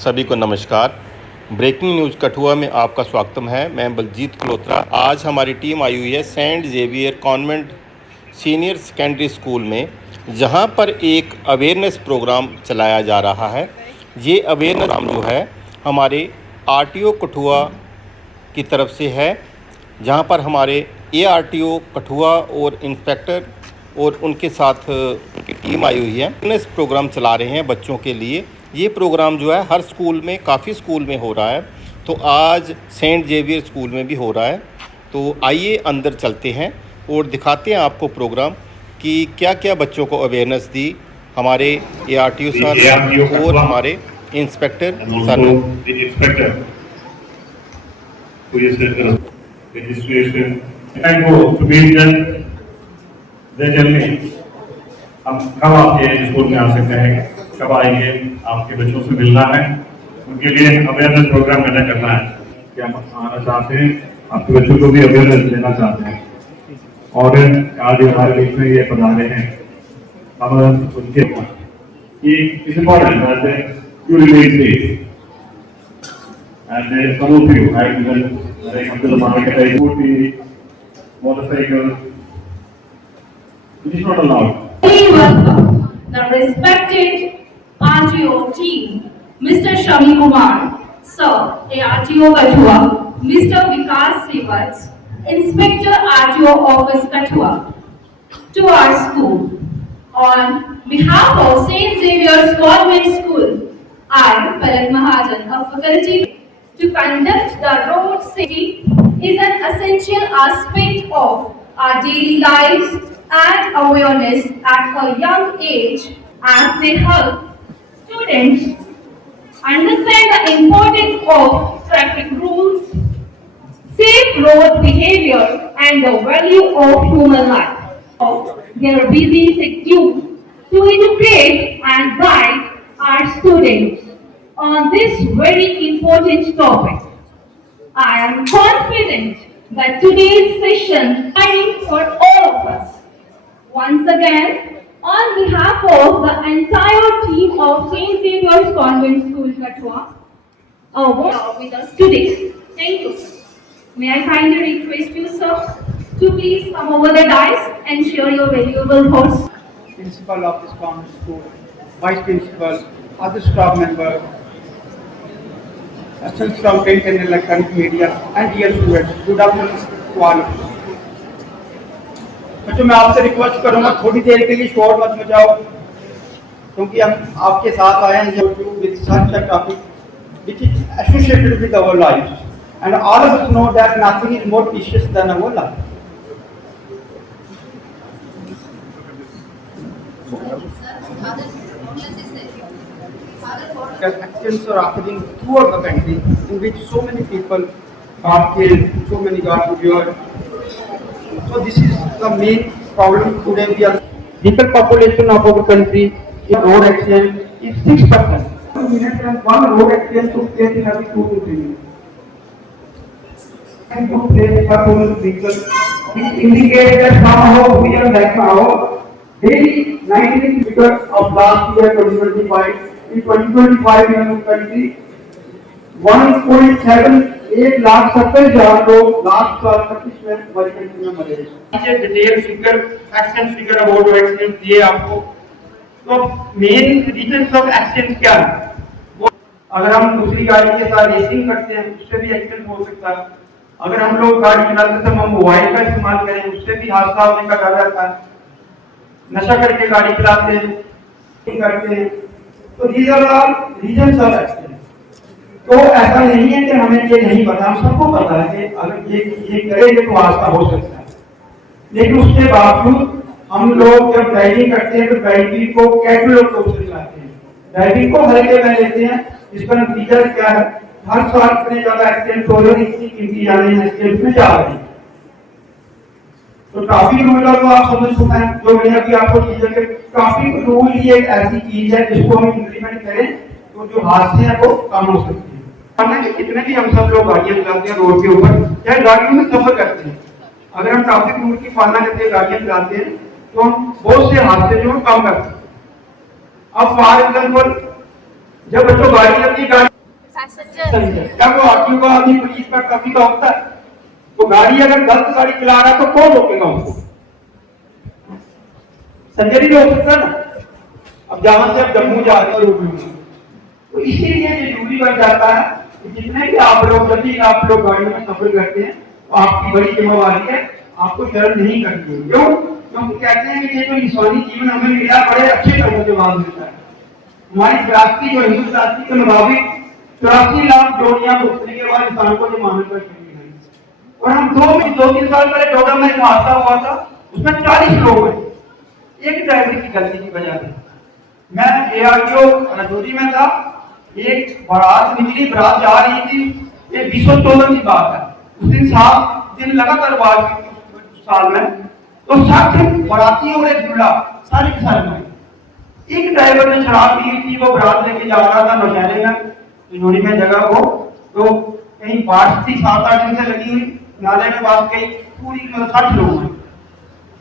सभी को नमस्कार। ब्रेकिंग न्यूज़ कठुआ में आपका स्वागतम है। मैं बलजीत कलोत्रा। आज हमारी टीम आई हुई है Saint Xavier convent senior secondary school में, जहां पर एक अवेयरनेस प्रोग्राम चलाया जा रहा है। ये अवेयरनेस प्रोग्राम जो है हमारे आरटीओ कठुआ की तरफ से है, जहां पर हमारे एआरटीओ कठुआ और इंस्पेक्टर और उनके साथ टीम आई हुई है। अवेयरनेस प्रोग्राम चला रहे हैं बच्चों के लिए। ये प्रोग्राम जो है हर स्कूल में, काफ़ी स्कूल में हो रहा है, तो आज सेंट जेवियर स्कूल में भी हो रहा है। तो आइए अंदर चलते हैं और दिखाते हैं आपको प्रोग्राम कि क्या क्या बच्चों को अवेयरनेस दी हमारे एआरटीओ सर और हमारे इंस्पेक्टर सर ने। हम कब आपके स्कूल में आ सकते हैं, कब आएंगे, आपके बच्चों से मिलना है, उनके लिए अवेयरनेस प्रोग्राम करना है कि हम आना चाहते हैं, आपके बच्चों को भी अवेयरनेस देना चाहते हैं। और आज हमारे बीच में ये पधारे हैं, हम उनके इस important you relate it. And some of you, I come to the market, I put the motorcycle. It is not allowed. We welcome the respected RTO team, Mr. Shami Kumar, Sir, ARTO Kathua, Mr. Vikas Sewats, Inspector RTO Office Kathua, to our school. On behalf of St. Xavier's Convent School, I, Palak Mahajan, a faculty, to conduct the road safety is an essential aspect of our daily lives and awareness at a young age, as they help students understand the importance of traffic rules, safe road behavior, and the value of human life. Their busy schedule to educate and guide our students on this very important topic. I am confident that today's session is exciting for all of us. Once again, on behalf of the entire team of St. Xavier's Convent School, Kathua, with us today. Thank you, sir. May I kindly request you, sir, to please come over the dais and share your valuable thoughts. Principal of this convent school, Vice Principal, other staff member, assistants from 10th and electronic media, and dear students, good afternoon to all of you. बच्चों, मैं आपसे request करूंगा थोड़ी देर के लिए शोर मत मचाओ, क्योंकि हम आपके साथ आए हैं with such a topic which is associated with our lives, and all of us know that nothing is more precious than our life. Accidents are happening throughout the country, in which so many people are killed, so many got injured. So this is the main problem today. We are people population of our country in road accident is 6%. One road accident took place in every 2 to 3 minutes. And took place per total vehicle, which indicates that somehow we are like now daily 19 figure of last year 2025. In 2025 in our country 1.78 lakh 70,000 लोग last साल 25 में हमारी country में मरे। नीचे detail figure, accident figure, about accident दिए आपको। तो मेन रीजंस ऑफ एक्सीडेंट क्या है? अगर हम दूसरी गाड़ी के साथ रेसिंग करते हैं उससे भी एक्सीडेंट हो सकता है। अगर हम लोग गाड़ी चलाते समय मोबाइल का इस्तेमाल करें उससे भी हादसा होने का डर रहता है। नशा करके गाड़ी चलाते हैं, करते हैं, तो these are all reasons of accident. तो ऐसा नहीं है कि हमें ये नहीं पता, हम सबको पता है कि अगर ये करेंगे तो हादसा हो सकता है, लेकिन उसके बावजूद हम लोग जब ड्राइविंग करते हैं तो ड्राइविंग को कैजुअल अप्रोच से चलाते हैं, ड्राइविंग को हल्के में लेते हैं। इसका नतीजा क्या है? हर साल इतने ज्यादा एक्सीडेंट हो रहे हैं, इतनी गिनती जा रही है, एक्सीडेंट में जा रही है। तो ट्रैफिक रूल का तो आप समझ सकते हैं, जो मैंने अभी आपको चीज है कि ट्रैफिक रूल ये एक ऐसी चीज है जिसको हम इम्प्लीमेंट करें तो जो हादसे हैं वो कम हो सकते हैं। माना कि कितने भी हम सब लोग गाड़ियां चलाते हैं रोड के ऊपर, चाहे गाड़ियों में सफर करते हैं, अगर हम ट्रैफिक रूल की पालना करते हैं, गाड़ियां चलाते हैं, तो हम बहुत से हादसे जो कम करते हैं। अब फॉर एग्जाम्पल जब बच्चों गाड़ी अपनी गाड़ी पैसेंजर। क्या वो आरटीओ का आदमी पुलिस का कभी का होता है? तो गाड़ी अगर गलत गाड़ी चला रहा है तो कौन रोकेगा उसको? सर्जरी भी हो सकता है ना। अब जहां से आप जम्मू जा रहे हो तो इसीलिए ये जरूरी बन जाता है कि जितने भी आप लोग, जब भी आप लोग गाड़ियों में सफर करते हैं तो आपकी बड़ी जिम्मेवारी है, आपको शर्म नहीं करनी है। क्यों? क्योंकि कहते हैं कि ये जो इंसानी जीवन हमें मिला बड़े अच्छे कर्मों के बाद मिलता है। हमारी विरासती जो हिंदू विरासती के मुताबिक 84 लाख जोड़ियां भुगतने के बाद इंसान को जमानत पर छुट्टी मिली। और हम 2-3 साल पहले 14 में एक हादसा हुआ था, उसमें 40 लोग हैं एक ड्राइवर की गलती की वजह से। मैं ARTO राजौरी में था, एक बारात निकली, बारात जा रही थी, ये 2014 की बात है। उस दिन 7 दिन लगातार बात की साल में, तो 60 बाराती और एक दूल्हा सारे के सारे मरे। एक ड्राइवर ने शराब पी थी, वो बारात लेके जा रहा था नौशहरे में, राजौरी में जगह वो, तो कहीं बारिश थी 7-8 दिन से लगी हुई, नाले में बात गई, पूरी 60 लोग हैं।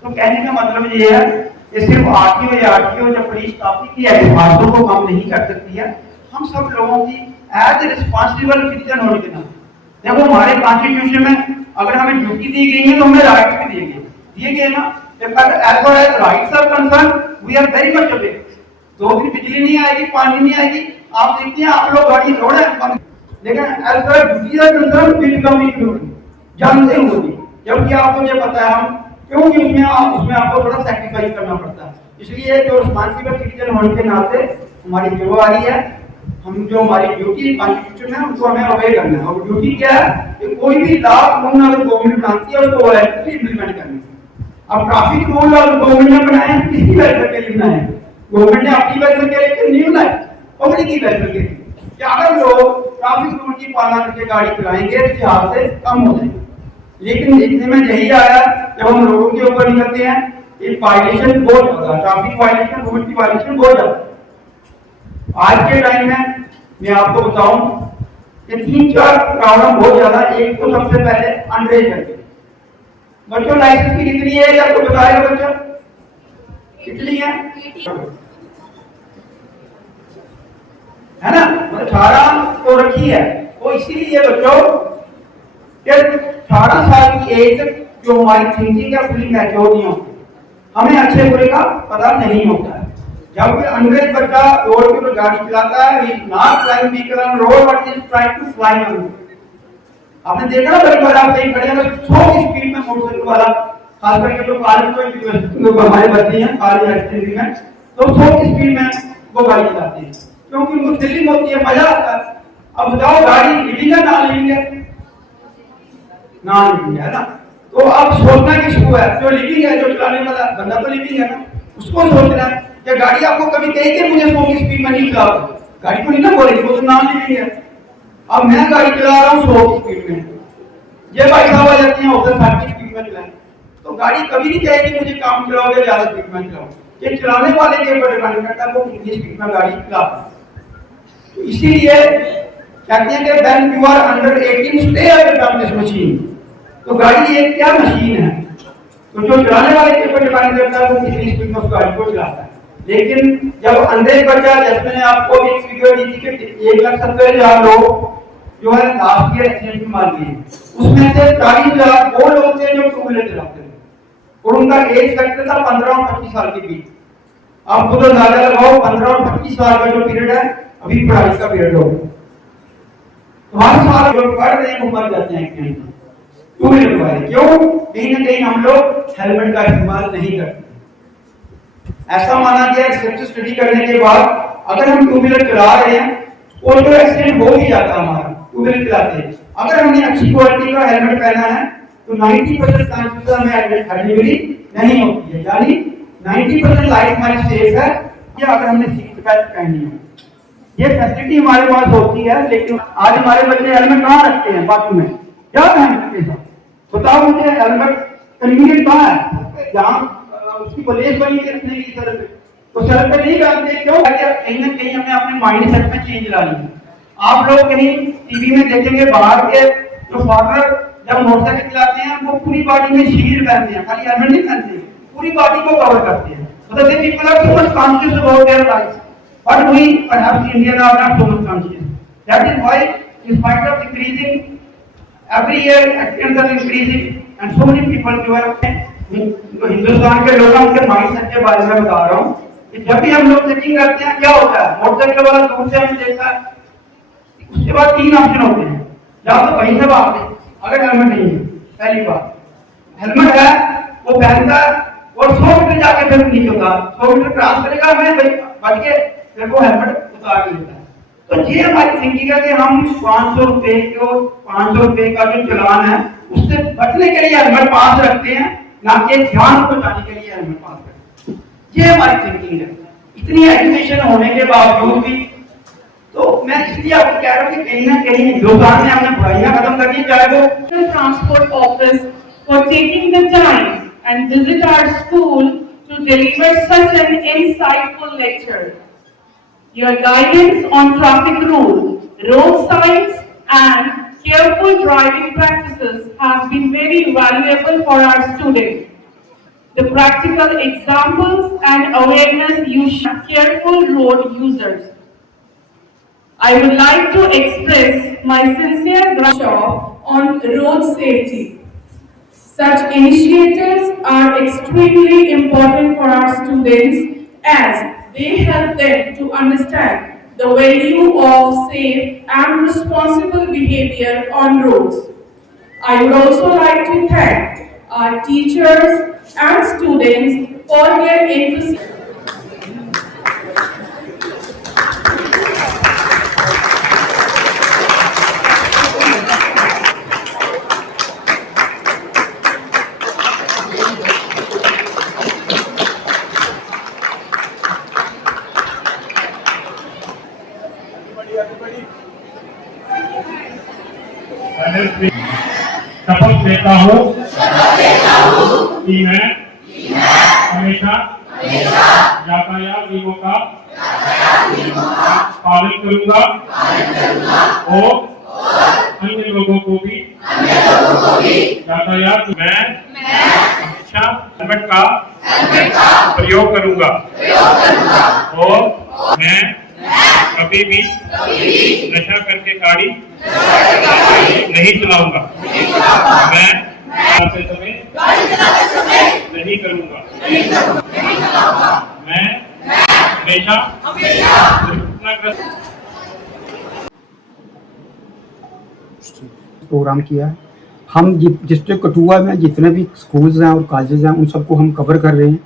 तो कहने का मतलब ये है कि सिर्फ आरटीओ या आरटीओ जब पुलिस ट्रैफिक की एहतियातों को कम नहीं कर सकती है, हम सब लोगों की एज ए रिस्पॉन्सिबल सिटीजन होने के नाते, देखो हमारे कॉन्स्टिट्यूशन में अगर हमें ड्यूटी दी गई है तो हमें राइट्स भी दिए गए ना। As far as rights are concern we are very much away. 2 दिन बिजली नहीं आएगी, पानी नहीं आएगी, आप देखते हैं आप लोग गाड़ी रोड है, लेकिन as far duty are concern we become ignorant, जानते होगी, जबकि आपको ये पता है हम क्योंकि उसमें आपको थोड़ा सैक्रिफाइस करना पड़ता है। इसलिए जो रिस्पॉन्सिबल सिटीजन होने के नाते हमारी जिम्मेवारी है, हम जो हमारी ड्यूटी कॉन्स्टिट्यूशन है उनको हमें अवे करना है। और ड्यूटी क्या है कि कोई भी लॉ कानून अगर गवर्नमेंट बनाती है उसको एक्टिवली इम्प्लीमेंट करना है। अब ट्रैफिक रूल अगर गवर्नमेंट ने बनाए हैं किसकी वेलफेयर के लिए बनाए हैं? गवर्नमेंट ने अपनी वेलफेयर के लिए नहीं बनाए, पब्लिक की वेलफेयर के लिए। कि अगर लोग ट्रैफिक रूल की पालना करके गाड़ी चलाएंगे तो हादसे कम हो जाएंगे। लेकिन देखने में यही आया जब हम रोडों के ऊपर निकलते हैं, ये वायलेशन बहुत ज्यादा, ट्रैफिक वायलेशन, रोड की वायलेशन बहुत ज्यादा। आज के टाइम में मैं आपको बताऊं कि 3-4 प्रॉब्लम बहुत ज्यादा। एक तो सबसे पहले अंडरेज है। बच्चों लाइसेंस की कितनी है या तो बताएगा बच्चा कितनी है ना? 18 तो रखी है वो इसीलिए बच्चों कि 18 साल की एज तक जो हमारी थिंकिंग है फुली मैच्योर नहीं होती, हमें अच्छे बुरे का पता नहीं होता है। जब अंग्रेज बच्चा रोड के ऊपर गाड़ी चलाता है, he is not flying vehicle on road but he is trying to fly on road। आपने देखा ना बड़ी बार आप कहीं खड़े हैं 100 की स्पीड में मोटरसाइकिल वाला, खास करके जो कॉलेज में हमारे बच्चे हैं कॉलेज एक्टिविटी में, तो 100 की स्पीड में वो गाड़ी चलाते हैं क्योंकि उनको थ्रिलिंग होती है, मजा आता है। अब बताओ गाड़ी लिविंग है ना लिविंग है? ना लिविंग है ना। तो अब सोचना किसको है? जो लिविंग है, जो चलाने वाला बंदा तो लिविंग है ना, उसको सोचना है कि गाड़ी आपको कभी कही कि मुझे 100 की स्पीड में नहीं चलाओ, गाड़ी को नहीं ना बोलेगी, वो तो नाम लिविंग है। अब मैं गाड़ी चला रहा हूँ 100 की स्पीड में, ये भाई साहब आ जाती हैं ऑफिसर 60 की स्पीड में चलाएं, तो गाड़ी कभी नहीं कहेगी मुझे काम चलाओगे ज्यादा स्पीड में चलाओ। ये चलाने वाले के ऊपर डिपेंड करता है वो कितनी स्पीड में गाड़ी चलाता है। तो इसीलिए कहते हैं कि when you are under 18 stay away from this machine. तो गाड़ी एक क्या मशीन है, तो जो चलाने वाले के ऊपर डिपेंड करता है वो कितनी स्पीड में उस गाड़ी को चलाता है। लेकिन जब अंग्रेज बच्चा, जैसे मैंने आपको भी एक वीडियो दी थी कि 1,70,000 लोग जो है लास्ट ईयर एक्सीडेंट में मार गए, उसमें से 40,000 वो लोग थे जो टू व्हीलर चलाते थे और उनका एज फैक्टर था 15 और 25 साल के बीच। आप खुद अंदाजा लगाओ 15 और 25 साल का जो पीरियड है अभी पढ़ाई का पीरियड हो, तो हर साल जो पढ़ रहे हैं वो मर जाते हैं एक्सीडेंट में टू व्हीलर वाले। क्यों? कहीं ना कहीं हम लोग हेलमेट का इस्तेमाल नहीं करते। ऐसा माना गया एक्सेप्ट स्टडी करने के बाद अगर हम टू व्हीलर चला रहे हैं और तो एक्सीडेंट हो ही जाता है हमारा टू व्हीलर चलाते हैं। अगर हमने अच्छी क्वालिटी का हेलमेट पहना है तो 90% चांसेस हमें हेड इंजरी नहीं होती है, यानी 90% लाइफ हमारी सेफ है। या अगर हमने सीट बेल्ट पहनी है, ये फैसिलिटी हमारे पास होती है, लेकिन आज हमारे बच्चे हेलमेट कहाँ रखते हैं? बाथरूम में क्या पहनते हैं? बताओ मुझे, हेलमेट कन्वीनियंट कहाँ है? जहाँ उसकी प्लेस बनी है रखने की सर पे, तो सर पे नहीं करते। क्यों? कहीं ना कहीं हमें अपने माइंड सेट में चेंज लानी है। आप लोग कहीं टीवी में देखेंगे बाहर के जो फॉरनर जब मोटरसाइकिल चलाते हैं वो पूरी बॉडी में शील्ड पहनते हैं, खाली हेलमेट नहीं पहनते, पूरी बॉडी को कवर करते हैं। मतलब they people are so much conscious about their life, but we perhaps Indian are not so much conscious. That is why, in spite of increasing every year, accidents are increasing, and so many people जो है हिंदुस्तान के लोग उनके mindset के बारे में बता रहा हूँ कि जब भी हम लोग चेकिंग करते हैं क्या होता है, मोटरसाइकिल वाला दूर से हमें देखता है, उसके बाद 3 ऑप्शन होते हैं, या तो वहीं से भागते हैं अगर हेलमेट नहीं है, पहली बात, हेलमेट है वो पहनता है और 100 मीटर जाके फिर नीचे होता है, 100 मीटर क्रॉस करेगा मैं बच के फिर वो हेलमेट उतार लेता है। तो ये हमारी थिंकिंग है कि हम 500 रुपए का जो चलान है उससे बचने के लिए हेलमेट पास रखते हैं, ना कि जान को बचाने के लिए हेलमेट पास रखते हैं। ये हमारी थिंकिंग है। इतनी एजुकेशन होने के बावजूद भी, तो मैं इसलिए आपको कह रहा हूँ कि कहीं ना कहीं हिंदुस्तान में हमने बुराइयां खत्म करनी, चाहे वो Transport Office for taking the time and visit our school to deliver such an insightful lecture. Your guidance on traffic rule, road signs and careful driving practices has been very valuable for our students. The practical examples and awareness you share careful road users. I would like to express my sincere gratitude on road safety. Such initiatives are extremely important for our students as they help them to understand the value of safe and responsible behavior on roads. I would also like to thank our teachers and students for their enthusiasm. शपथ लेता हूँ कि मैं हमेशा यातायात नियमों का पालन करूंगा और अन्य लोगों को भी यातायात में हमेशा हेलमेट का प्रयोग करूंगा और मैं कभी भी नशा करके गाड़ी नहीं चलाऊंगा। मैं चलाते समय नहीं करूंगा। मैं हमेशा प्रोग्राम किया है। हम डिस्ट्रिक्ट कठुआ में जितने भी स्कूल्स हैं और कॉलेजेस हैं उन सबको हम कवर कर रहे हैं,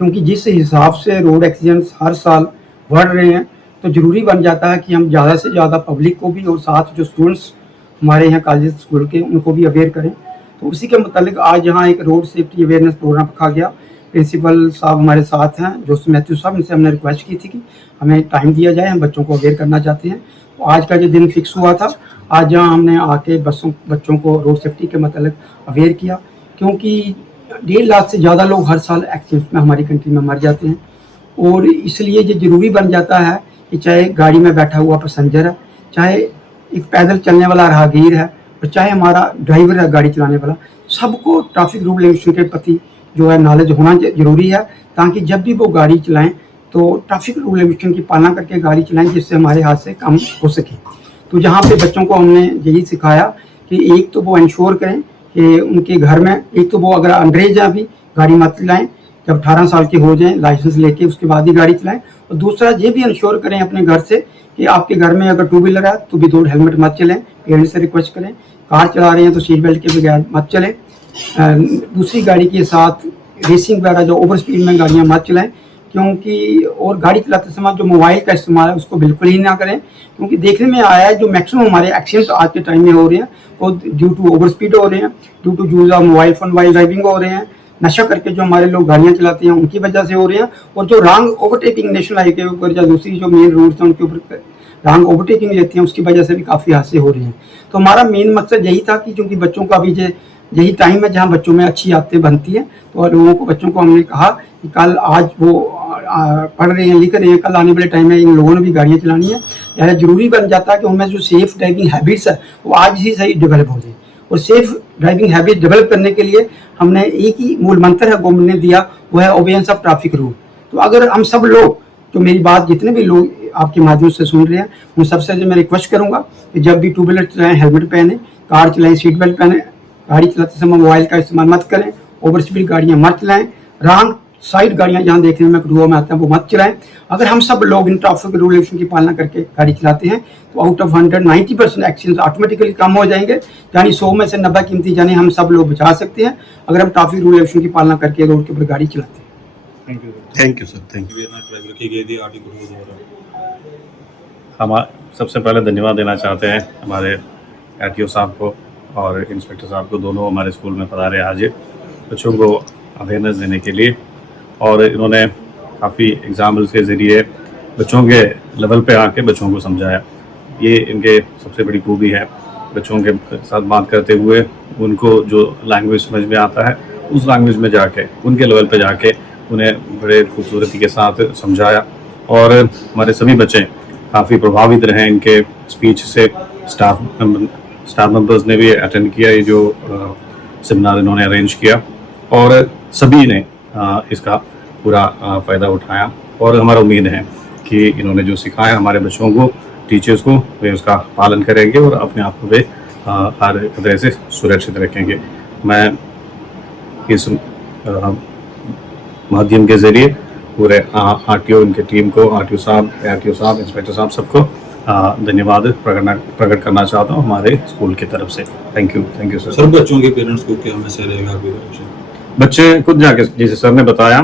क्योंकि जिस हिसाब से रोड एक्सीडेंट्स हर साल बढ़ रहे हैं तो ज़रूरी बन जाता है कि हम ज़्यादा से ज़्यादा पब्लिक को भी और साथ जो स्टूडेंट्स हमारे यहाँ कॉलेज स्कूल के उनको भी अवेयर करें। तो उसी के मुतालिक आज यहाँ एक रोड सेफ्टी अवेयरनेस प्रोग्राम रखा गया। प्रिंसिपल साहब हमारे साथ हैं, जोसेफ मैथ्यू साहब, इनसे हमने रिक्वेस्ट की थी कि हमें टाइम दिया जाए, हम बच्चों को अवेयर करना चाहते हैं। तो आज का जो दिन फिक्स हुआ था, आज यहाँ हमने आके बच्चों को रोड सेफ्टी के मतलब अवेयर किया, क्योंकि 1.5 लाख से ज़्यादा लोग हर साल एक्सीडेंट में हमारी कंट्री में मर जाते हैं। और इसलिए ये ज़रूरी बन जाता है कि चाहे गाड़ी में बैठा हुआ पैसेंजर है, चाहे एक पैदल चलने वाला राहगीर है, और चाहे हमारा ड्राइवर है गाड़ी चलाने वाला, सबको ट्रैफिक रूल रेगुलेशन के प्रति जो है नॉलेज होना ज़रूरी है, ताकि जब भी वो गाड़ी चलाएं तो ट्रैफिक रूल रेगुलेशन की पालना करके गाड़ी चलाएं, जिससे हमारे हाथ से कम हो सके। तो जहाँ पे बच्चों को हमने यही सिखाया कि एक तो वो इंश्योर करें कि उनके घर में, एक तो वो अगर अंडरेज हैं अभी गाड़ी मत चलाएं, जब 18 साल के हो जाएं लाइसेंस लेके उसके बाद ही गाड़ी चलाएं। और दूसरा ये भी इंश्योर करें अपने घर से कि आपके घर में अगर 2 व्हीलर है तो विदाउट हेलमेट मत चलें, पेरेंट्स से रिक्वेस्ट करें। कार चला रहे हैं तो सीट बेल्ट के बगैर मत चलें। दूसरी गाड़ी के साथ रेसिंग वगैरह जो ओवर स्पीड में गाड़ियाँ मत चलाएं, क्योंकि और गाड़ी चलाते समय जो मोबाइल का इस्तेमाल है उसको बिल्कुल ही ना करें, क्योंकि देखने में आया है जो मैक्सिमम हमारे एक्सीडेंट्स आज के टाइम में हो रहे हैं वो ड्यू टू ओवर स्पीड हो रहे हैं, due to use of mobile phone while driving हो रहे हैं, नशा करके जो हमारे लोग गाड़ियाँ चलाते हैं उनकी वजह से हो रहे हैं। और जो रॉन्ग ओवरटेकिंग नेशनल हाईवे के ऊपर या दूसरी जो मेन रोड्स हैं उनके ऊपर रॉन्ग ओवरटेकिंग लेती हैं, उसकी वजह से भी काफ़ी हादसे हो रहे हैं। तो हमारा मेन मकसद यही था कि क्योंकि बच्चों का अभी यही टाइम है जहाँ बच्चों में अच्छी आदतें बनती हैं, तो लोगों को बच्चों को हमने कहा कि कल आज वो पढ़ रहे हैं लिख रहे हैं, कल आने वाले टाइम में इन लोगों ने भी गाड़ियाँ चलानी है। यानी ज़रूरी बन जाता है कि उनमें जो सेफ ड्राइविंग हैबिट्स है वो आज ही सही डेवलप हो जाए। और सेफ ड्राइविंग हैबिट डेवलप करने के लिए हमने एक ही मूल मंत्र है गवर्नमेंट ने दिया, वो है ओबेडेंस ऑफ ट्रैफिक रूल। तो अगर हम सब लोग, जो मेरी बात जितने भी लोग आपके माध्यम से सुन रहे हैं, उन सबसे मैं रिक्वेस्ट करूंगा कि जब भी टू व्हीलर चलाएं हेलमेट पहने, कार चलाएं सीट बेल्ट पहने, गाड़ी चलाते समय मोबाइल का इस्तेमाल मत करें, ओवर स्पीड गाड़ियां मत चलाएं, रॉन्ग साइड गाड़ियां जहां देखने में कठुआ में आते हैं वो मत चलाएं। अगर हम सब लोग इन ट्रैफिक रूलेशन की पालना करके गाड़ी चलाते हैं तो आउट ऑफ 100 90% एक्सीडेंट ऑटोमेटिकली कम हो जाएंगे, यानी 100 में से 90 कीमती जाने हम सब लोग बचा सकते हैं अगर हम ट्रैफिक रूलेशन की पालना करके रोड के ऊपर गाड़ी चलाते हैं। Thank you sir, thank you. Driver की गई थी आरटी कठुआ द्वारा। हम सबसे पहले धन्यवाद देना चाहते हैं हमारे आरटीओ साहब को और इंस्पेक्टर साहब को, दोनों हमारे स्कूल में पधारे आज बच्चों को अवेयरनेस देने के लिए। और इन्होंने काफ़ी एग्जाम्पल्स के ज़रिए बच्चों के लेवल पे आके बच्चों को समझाया। ये इनके सबसे बड़ी खूबी है, बच्चों के साथ बात करते हुए उनको जो लैंग्वेज समझ में आता है उस लैंग्वेज में जाके उनके लेवल पे जाके उन्हें बड़े खूबसूरती के साथ समझाया। और हमारे सभी बच्चे काफ़ी प्रभावित रहे इनके स्पीच से। स्टाफ मेंबर्स ने भी अटेंड किया ये जो सेमिनार इन्होंने अरेंज किया, और सभी ने इसका पूरा फ़ायदा उठाया। और हमारा उम्मीद है कि इन्होंने जो सिखाया हमारे बच्चों को, टीचर्स को, वे उसका पालन करेंगे और अपने आप को वे हर तरह से सुरक्षित रखेंगे। मैं इस माध्यम के ज़रिए पूरे आरटीओ इनके टीम को, आरटीओ साहब, इंस्पेक्टर साहब सबको धन्यवाद प्रकट करना चाहता हूँ हमारे स्कूल की तरफ से। Thank you sir. सर बच्चों के पेरेंट्स को क्या मैसेज रहेगा आपकी तरफ से? बच्चे खुद जाके, जैसे सर ने बताया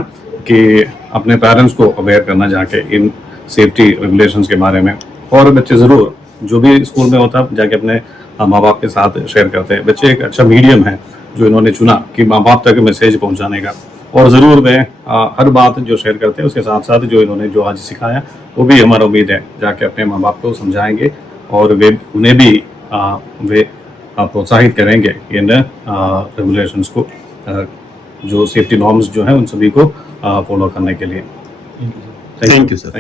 कि अपने पेरेंट्स को अवेयर करना जाके इन सेफ्टी रेगुलेशंस के बारे में, और बच्चे ज़रूर जो भी स्कूल में होता है जाके अपने माँ बाप के साथ शेयर करते हैं। बच्चे एक अच्छा मीडियम है जो इन्होंने चुना कि माँ बाप तक मैसेज पहुँचाने का, और ज़रूर वे हर बात जो शेयर करते हैं उसके साथ साथ जो इन्होंने जो आज सिखाया वो भी हमारा उम्मीद है जाके अपने माँ बाप को समझाएंगे, और वे उन्हें भी वे प्रोत्साहित करेंगे इन रेगुलेशंस को, जो सेफ्टी नॉर्म्स जो हैं उन सभी को फॉलो करने के लिए। Thank you sir.